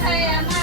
可以啊那